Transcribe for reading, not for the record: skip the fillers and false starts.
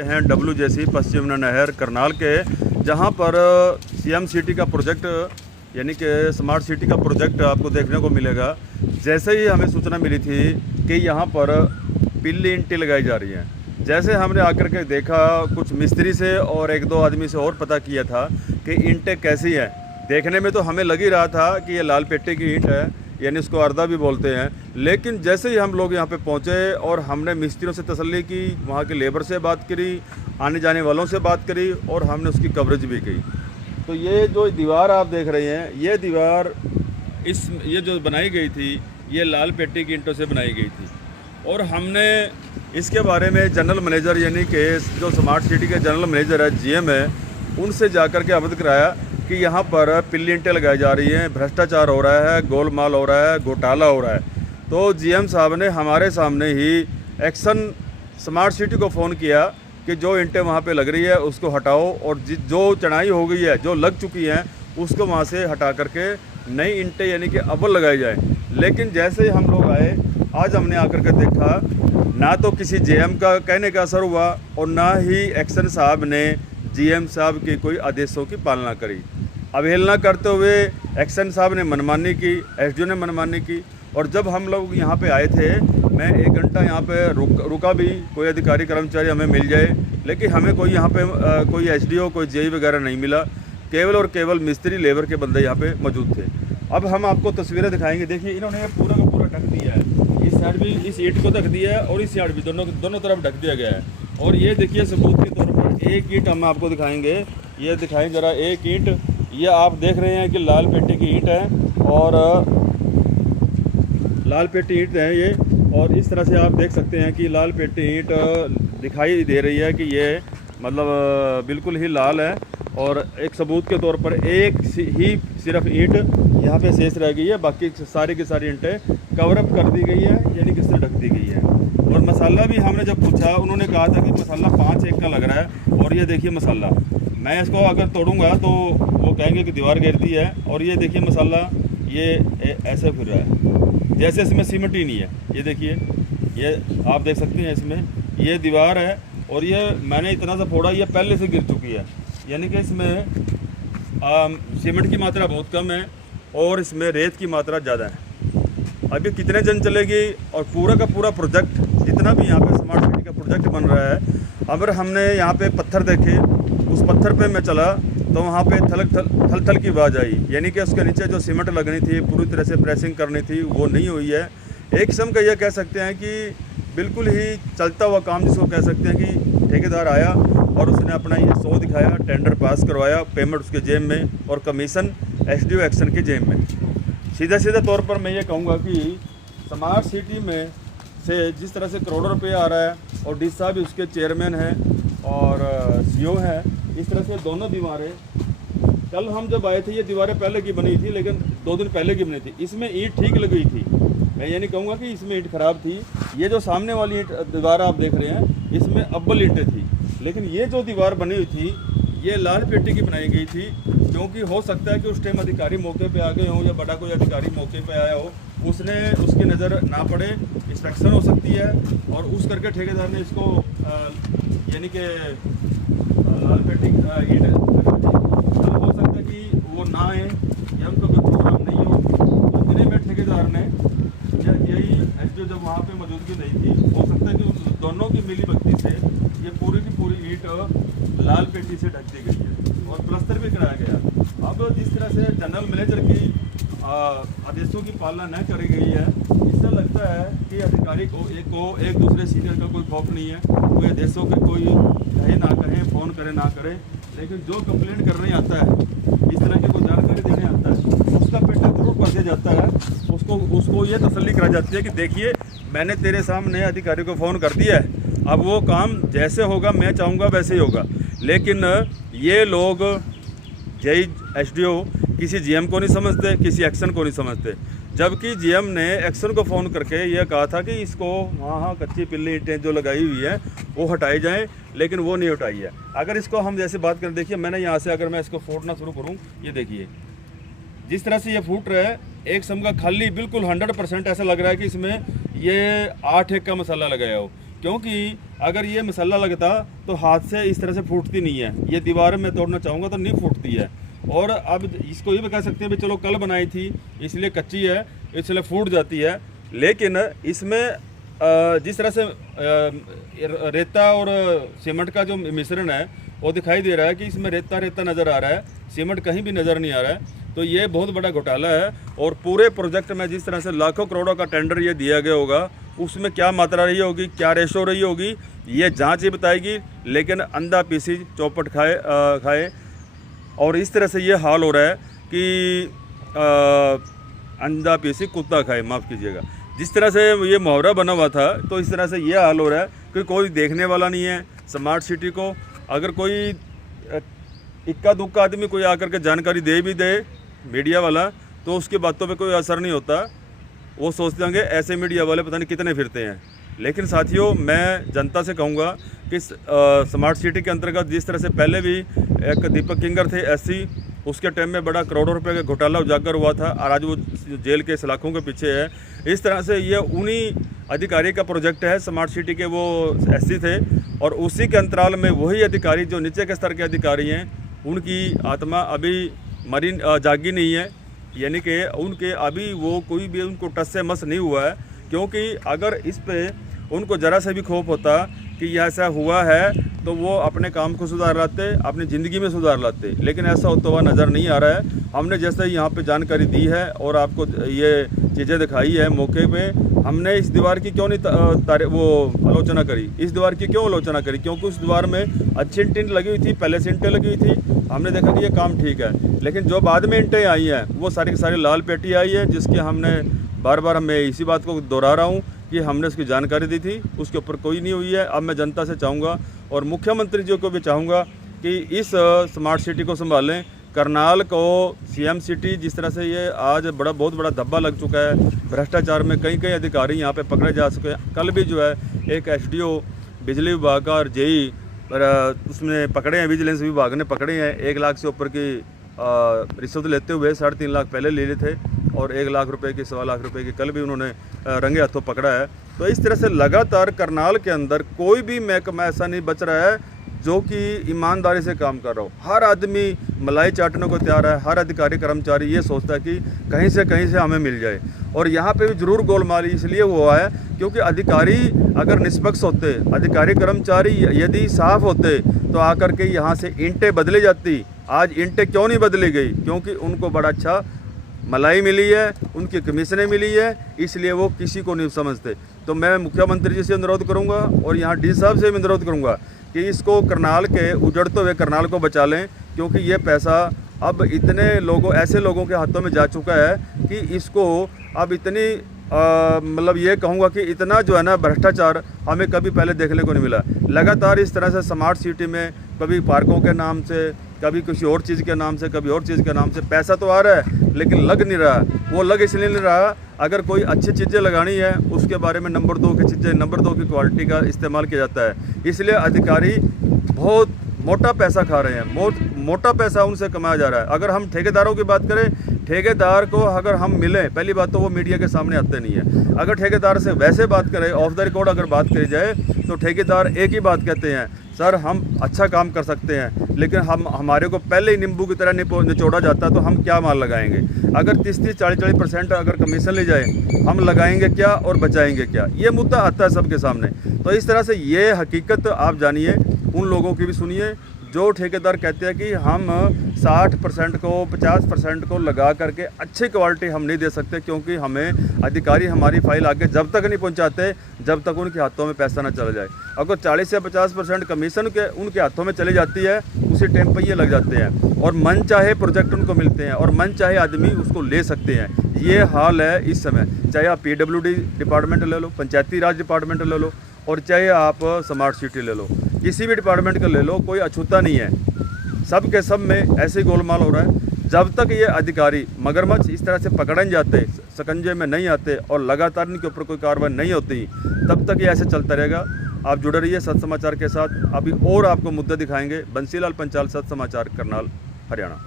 हैं WJC पश्चिम नहर करनाल के, जहां पर CM सिटी का प्रोजेक्ट यानी कि स्मार्ट सिटी का प्रोजेक्ट आपको देखने को मिलेगा। जैसे ही हमें सूचना मिली थी कि यहां पर पीली ईंटें लगाई जा रही हैं, जैसे हमने आकर के देखा, कुछ मिस्त्री से और एक दो आदमी से और पता किया था कि ईंटें कैसी हैं। देखने में तो हमें लग ही रहा था कि ये लाल पेट्टी की ईंट है, यानी इसको अर्दा भी बोलते हैं। लेकिन जैसे ही हम लोग यहाँ पे पहुँचे और हमने मिस्त्रियों से तसल्ली की, वहाँ के लेबर से बात करी, आने जाने वालों से बात करी और हमने उसकी कवरेज भी की। तो ये जो दीवार आप देख रहे हैं, ये दीवार ये जो बनाई गई थी, ये लाल पेट्टी की ईंटों से बनाई गई थी। और हमने इसके बारे में जनरल मैनेजर यानी कि जो स्मार्ट सिटी के जनरल मैनेजर है, GM है, उनसे जाकर के अवगत कराया कि यहाँ पर पीली ईंटें लगाई जा रही हैं, भ्रष्टाचार हो रहा है, गोलमाल हो रहा है, घोटाला हो रहा है। तो GM साहब ने हमारे सामने ही एक्शन स्मार्ट सिटी को फ़ोन किया कि जो ईंटें वहाँ पे लग रही है उसको हटाओ, और जो चढ़ाई हो गई है, जो लग चुकी हैं, उसको वहाँ से हटा करके नई ईंटें यानी कि अव्वल लगाई जाए। लेकिन जैसे ही हम लोग आए, आज हमने आकर के देखा, ना तो किसी GM का कहने का असर हुआ और ना ही एक्शन साहब ने GM साहब के कोई आदेशों की पालना करी। अवहेलना करते हुए एक्शन साहब ने मनमानी की, SDO ने मनमानी की। और जब हम लोग यहाँ पे आए थे, मैं 1 घंटा यहाँ पे रुका भी, कोई अधिकारी कर्मचारी हमें मिल जाए, लेकिन हमें कोई यहाँ पे कोई SDO कोई JE वगैरह नहीं मिला। केवल और केवल मिस्त्री लेबर के बंदे यहाँ पे मौजूद थे। अब हम आपको तस्वीरें दिखाएंगे। देखिए, इन्होंने पूरा का पूरा ढक दिया है, इस साइड भी इस ईंट को ढक दिया है और इस साइड भी, दोनों तरफ ढक दिया गया है। और ये देखिए, सबूत के तौर पर एक ईंट हम आपको दिखाएंगे। ये दिखाएं ज़रा, एक ईंट, ये आप देख रहे हैं कि लाल पेट्टी की ईंट है, और लाल पेट्टी ईंट है ये। और इस तरह से आप देख सकते हैं कि लाल पेट्टी ईंट दिखाई दे रही है कि ये मतलब बिल्कुल ही लाल है। और एक सबूत के तौर पर एक ही सिर्फ ईंट यहाँ पे शेष रह गई है, बाकी सारी की सारी ईंटें कवरअप कर दी गई है, यानी कि इससे ढक दी गई है। और मसाला भी हमने जब पूछा, उन्होंने कहा था कि मसाला 5-1 का लग रहा है। और ये देखिए मसाला, मैं इसको अगर तोड़ूंगा तो वो कहेंगे कि दीवार गिरती है। और ये देखिए मसाला, ये ऐसे फिर रहा है जैसे इसमें सीमेंट ही नहीं है। ये देखिए, ये आप देख सकते हैं, इसमें ये दीवार है और ये मैंने इतना सा फोड़ा, ये पहले से गिर चुकी है, यानी कि इसमें सीमेंट की मात्रा बहुत कम है और इसमें रेत की मात्रा ज़्यादा है। अभी कितने जन चलेगी, और पूरा का पूरा प्रोजेक्ट जितना भी यहाँ पे स्मार्ट सिटी का प्रोजेक्ट बन रहा है, अगर हमने यहाँ पे पत्थर देखे, उस पत्थर पे मैं चला तो वहाँ पे थल थल की आवाज़ आई, यानी कि उसके नीचे जो सीमेंट लगनी थी, पूरी तरह से प्रेसिंग करनी थी, वो नहीं हुई है। एक किस्म का ये कह सकते हैं कि बिल्कुल ही चलता हुआ काम जिसको कह सकते हैं कि ठेकेदार आया और उसने अपना ये शो दिखाया, टेंडर पास करवाया, पेमेंट उसके जेब में और कमीशन SDO एक्शन के जेब में। सीधा तौर पर मैं ये कहूँगा कि स्मार्ट सिटी में से जिस तरह से करोड़ों रुपये आ रहा है, और डी साहब भी उसके चेयरमैन हैं और CO है, इस तरह से दोनों दीवारें, कल हम जब आए थे ये दीवारें पहले की बनी थी, लेकिन 2 दिन पहले की बनी थी। इसमें ईंट ठीक लगी थी, मैं ये नहीं कहूँगा कि इसमें ईंट ख़राब थी। ये जो सामने वाली ईंट दीवार आप देख रहे हैं, इसमें अव्वल ईंटें थी, लेकिन ये जो दीवार बनी हुई थी, ये लाल पेट्टी की बनाई गई थी। क्योंकि हो सकता है कि उस टाइम अधिकारी मौके पे आ गए हों, या बड़ा कोई अधिकारी मौके पे आया हो, उसने उसकी नज़र ना पड़े, इंस्पेक्शन हो सकती है, और उस करके ठेकेदार ने इसको यानी कि लाल पेट्टी ईंट हो सकता है कि वो ना आए, या उनका कोई प्रोग्राम नहीं हो। तो इतने में ठेकेदार ने यही SDO जब वहाँ पे मौजूदगी नहीं थी, हो सकता है कि उन दोनों की मिली भगती से ये पूरी की पूरी ईंट लाल पेट्टी से ढक दी गई है और प्लस्तर भी कराया गया। अब जिस तरह से जनरल मैनेजर की आदेशों की पालना न करी गई है, इससे लगता है कि अधिकारी को एक दूसरे सीनियर का कोई खौफ नहीं है, कोई आदेशों के कोई कहे ना कहे, फ़ोन करे ना करे, लेकिन जो कंप्लेंट करने आता है, इस तरह की कोई जानकारी देने आता है, उसका पेटा जरूर पड़ दिया जाता है। उसको ये तसल्ली कराई जाती है कि देखिए, मैंने तेरे सामने अधिकारी को फ़ोन कर दिया है, अब वो काम जैसे होगा मैं चाहूँगा वैसे ही होगा। लेकिन ये लोग JE SDO किसी GM को नहीं समझते, किसी एक्शन को नहीं समझते, जबकि GM ने एक्शन को फ़ोन करके यह कहा था कि इसको हाँ कच्ची पिल्ली ईंटें जो लगाई हुई है वो हटाई जाएं, लेकिन वो नहीं हटाई है। अगर इसको हम जैसे बात करें, देखिए मैंने यहाँ से अगर मैं इसको फूटना शुरू करूँ, ये देखिए जिस तरह से ये फूट रहा है, एक किस्म का खाली बिल्कुल 100% ऐसा लग रहा है कि इसमें ये 8-1 का मसाला लगाया हो, क्योंकि अगर ये मसाला लगता तो हाथ से इस तरह से फूटती नहीं है, ये दीवार में तोड़ना चाहूँगा तो नहीं फूटती है। और अब इसको ये भी कह सकते हैं भाई चलो कल बनाई थी इसलिए कच्ची है इसलिए फूट जाती है, लेकिन इसमें जिस तरह से रेता और सीमेंट का जो मिश्रण है वो दिखाई दे रहा है कि इसमें रेता रेता नज़र आ रहा है, सीमेंट कहीं भी नज़र नहीं आ रहा है। तो ये बहुत बड़ा घोटाला है। और पूरे प्रोजेक्ट में जिस तरह से लाखों करोड़ों का टेंडर ये दिया गया होगा, उसमें क्या मात्रा रही होगी, क्या रेशो रही होगी, ये जांच ही बताएगी। लेकिन अंधा पीसी चौपट खाए और इस तरह से ये हाल हो रहा है कि अंधा पीसी कुत्ता खाए, माफ़ कीजिएगा। जिस तरह से ये मुहावरा बना हुआ था तो इस तरह से ये हाल हो रहा है कि कोई देखने वाला नहीं है स्मार्ट सिटी को। अगर कोई इक्का दुक्का आदमी कोई आकर के जानकारी दे भी दे मीडिया वाला, तो उसकी बातों पे कोई असर नहीं होता। वो सोचते होंगे ऐसे मीडिया वाले पता नहीं कितने फिरते हैं। लेकिन साथियों, मैं जनता से कहूँगा कि स्मार्ट सिटी के अंतर्गत जिस तरह से पहले भी एक दीपक किंगर थे एससी, उसके टाइम में बड़ा करोड़ों रुपए का घोटाला उजागर हुआ था और आज वो जेल के सलाखों के पीछे है। इस तरह से ये उन्हीं अधिकारी का प्रोजेक्ट है, स्मार्ट सिटी के वो एससी थे और उसी के अंतराल में वही अधिकारी जो नीचे के स्तर के अधिकारी हैं, उनकी आत्मा अभी जागी नहीं है, यानी कि उनके अभी वो कोई भी उनको टस से मस नहीं हुआ है। क्योंकि अगर इस पे उनको ज़रा सा भी खौफ होता कि यह ऐसा हुआ है तो वो अपने काम को सुधार लाते, अपनी ज़िंदगी में सुधार लाते, लेकिन ऐसा होता हुआ नज़र नहीं आ रहा है। हमने जैसे यहाँ पे जानकारी दी है और आपको ये चीज़ें दिखाई है मौके पे, हमने इस दीवार की क्यों नहीं वो आलोचना करी, इस दीवार की क्यों आलोचना करी? क्योंकि उस दीवार में अच्छी ईंटें लगी हुई थी, पहले से ईंटें लगी हुई थी, हमने देखा कि ये काम ठीक है। लेकिन जो बाद में ईंटें आई हैं वो सारी की सारी लाल पेटी आई है, जिसकी हमने बार बार मैं इसी बात को दोहरा रहा हूँ कि हमने उसकी जानकारी दी थी, उसके ऊपर कोई नहीं हुई है। अब मैं जनता से चाहूँगा और मुख्यमंत्री जी को भी चाहूँगा कि इस स्मार्ट सिटी को संभालें। करनाल को सीएम सिटी जिस तरह से ये आज बहुत बड़ा धब्बा लग चुका है, भ्रष्टाचार में कई अधिकारी यहाँ पे पकड़े जा सके। कल भी जो है एक एसडीओ बिजली विभाग का और जेई उसमें पकड़े हैं, विजिलेंस विभाग ने पकड़े हैं 1 लाख से ऊपर की रिश्वत लेते हुए। 3.5 लाख पहले ले लिए थे और 1 लाख रुपए की 1.25 लाख रुपए की कल भी उन्होंने रंगे हाथों पकड़ा है। तो इस तरह से लगातार करनाल के अंदर कोई भी महकमा ऐसा नहीं बच रहा है जो कि ईमानदारी से काम कर रहा हो। हर आदमी मलाई चाटने को तैयार है, हर अधिकारी कर्मचारी ये सोचता है कि कहीं से हमें मिल जाए। और यहाँ पे भी जरूर गोलमाल इसलिए हुआ है क्योंकि अधिकारी अगर निष्पक्ष होते, अधिकारी कर्मचारी यदि साफ होते तो आकर के यहाँ से ईंटें बदली जाती। आज ईंटें क्यों नहीं बदली गई? क्योंकि उनको बड़ा अच्छा मलाई मिली है, उनकी कमीशनें मिली है, इसलिए वो किसी को नहीं समझते। तो मैं मुख्यमंत्री जी से अनुरोध करूंगा और यहाँ डी साहब से भी अनुरोध करूंगा कि इसको करनाल के उजड़ते हुए करनाल को बचा लें, क्योंकि ये पैसा अब इतने लोगों ऐसे लोगों के हाथों में जा चुका है कि इसको अब इतनी मतलब ये कहूँगा कि इतना जो है ना भ्रष्टाचार हमें कभी पहले देखने को नहीं मिला। लगातार इस तरह से स्मार्ट सिटी में कभी पार्कों के नाम से, कभी किसी और चीज़ के नाम से, कभी और चीज़ के नाम से पैसा तो आ रहा है लेकिन लग नहीं रहा। वो लग इसलिए नहीं रहा, अगर कोई अच्छी चीज़ें लगानी है उसके बारे में नंबर 2 की चीज़ें, नंबर 2 की क्वालिटी का इस्तेमाल किया जाता है। इसलिए अधिकारी बहुत मोटा पैसा खा रहे हैं, मोटा पैसा उनसे कमाया जा रहा है। अगर हम ठेकेदारों की बात करें, ठेकेदार को अगर हम मिलें, पहली बात तो वो मीडिया के सामने आते नहीं है। अगर ठेकेदार से वैसे बात करें, ऑफ द रिकॉर्ड अगर बात करी जाए, तो ठेकेदार एक ही बात कहते हैं, सर हम अच्छा काम कर सकते हैं लेकिन हमारे को पहले ही नींबू की तरह निचोड़ा जाता तो हम क्या माल लगाएंगे। अगर 30-30, 40-40% अगर कमीशन ले जाए, हम लगाएंगे क्या और बचाएंगे क्या? ये मुद्दा आता है सबके सामने। तो इस तरह से ये हकीकत आप जानिए, उन लोगों की भी सुनिए जो ठेकेदार कहते हैं कि हम 60% को 50% को लगा करके अच्छी क्वालिटी हम नहीं दे सकते, क्योंकि हमें अधिकारी हमारी फाइल आगे जब तक नहीं पहुंचाते जब तक उनके हाथों में पैसा ना चला जाए। अगर 40 से 50% कमीशन उनके हाथों में चली जाती है, उसी टाइम पर ये लग जाते हैं और मन चाहे प्रोजेक्ट उनको मिलते हैं और मन चाहे आदमी उसको ले सकते हैं। ये हाल है इस समय, चाहे आप PWD डिपार्टमेंट ले लो, पंचायती राज डिपार्टमेंट ले लो, और चाहे आप स्मार्ट सिटी ले लो, किसी भी डिपार्टमेंट का ले लो, कोई अछूता नहीं है। सब के सब में ऐसे गोलमाल हो रहा है। जब तक ये अधिकारी मगरमच्छ इस तरह से पकड़े नहीं जाते, शिकंजे में नहीं आते और लगातार इनके ऊपर कोई कार्रवाई नहीं होती, तब तक ये ऐसे चलता रहेगा। आप जुड़े रहिए सच समाचार के साथ। अभी और आपको मुद्दे दिखाएंगे। बंसीलाल पंचाल, सच समाचार, करनाल, हरियाणा।